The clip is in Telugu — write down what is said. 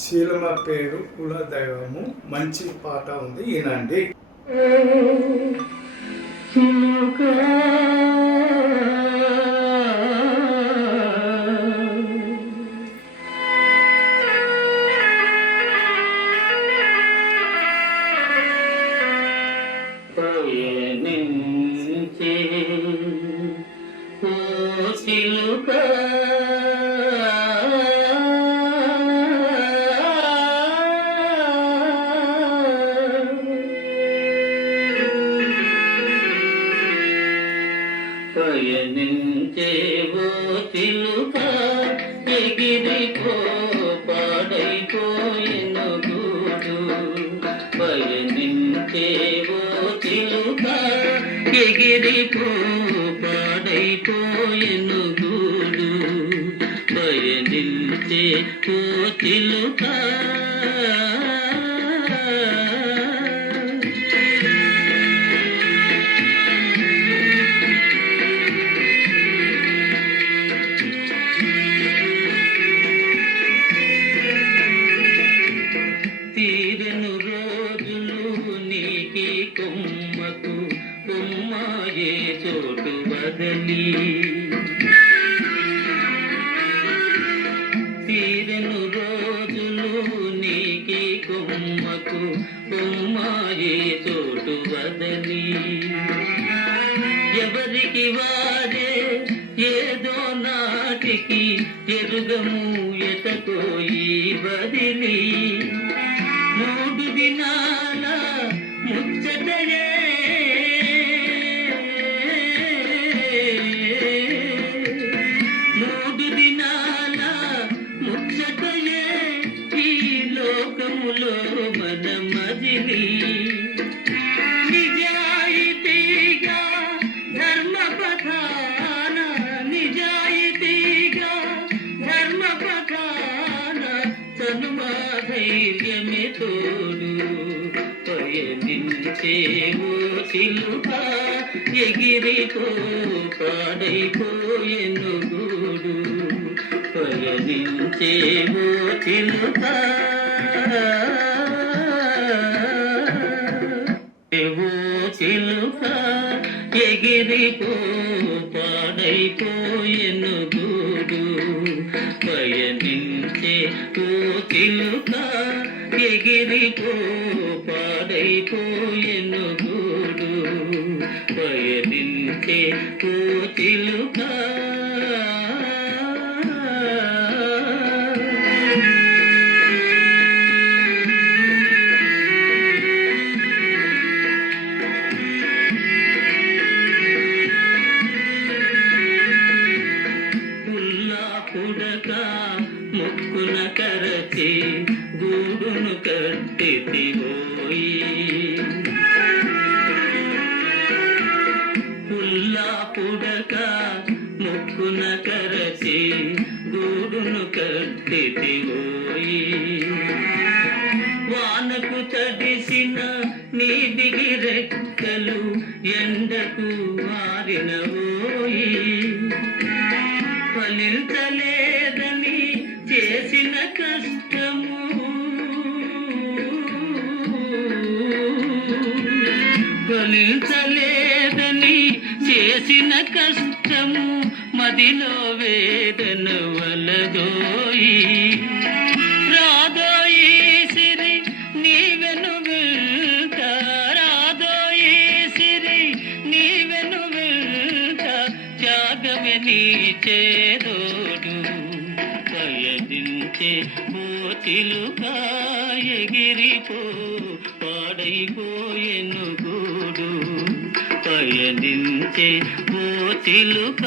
శీలమ పేరు కుల దైవము. మంచి పాట ఉంది, ఈనండి. పయనించేవో చిలుక ఎగిరిపో పాడైపోయిన గూడు. పయనించేవో చిలుక ఎగిరిపో పాడైపోయిన గూడు. పయనించే ఓ చిలుక తీరెను రోజులు నీకి కొమ్మకు కొమ్మాయే చోటు వదలి. తీరెను రోజులు నీకి కొమ్మకు కొమ్మాయే చోటు వదలి. ఎవరికి వారే ఏదో నాటికి ఎరుగము ఎతకోయి బదిలి. 3 దినాల ముచ్చటయే 3 దినాల ముచ్చటయే ఈ లోకములో మన మజిలి. నిజాయితీగా ధర్మపథాన నిజాయితీగా ధర్మపథాన తనుమా ధైర్యమే తోడు. పయనించేవో చిలుక ఎగిరిపో పాడైపోయెను గూడు. పయనించేవో చిలుక ఏవో చిలుక ఎగిరిపో పాడైపోయెను గూడు. పయనించే ఓ చిలుక ఎగిరిపో పాడైపోయెను గూడు. పయనించే ఓ చిలుక పుడక ముక్కున కరచి గూడును కట్టితివోయి. పుల్లా పుడక ముక్కున కరచి గూడును కట్టితివోయి. వానకు తడిసిన నీ దిగిరెక్కలు ఎండకు మారినవోయి. ఫలించలేదని చేసిన కష్టము ఫలించలేదని చేసిన కష్టము మదిలో వేదన వలదోయి. రాదోయి సిరి నీవెను వెళ్త రాదోయి సిరి నీవెను వెళ్త త్యాగమే నీ చేదోడు. పయనించే ఓ చిలుక ఎగిరిపో పాడైపోయెను గూడు. పయనించే ఓ చిలుక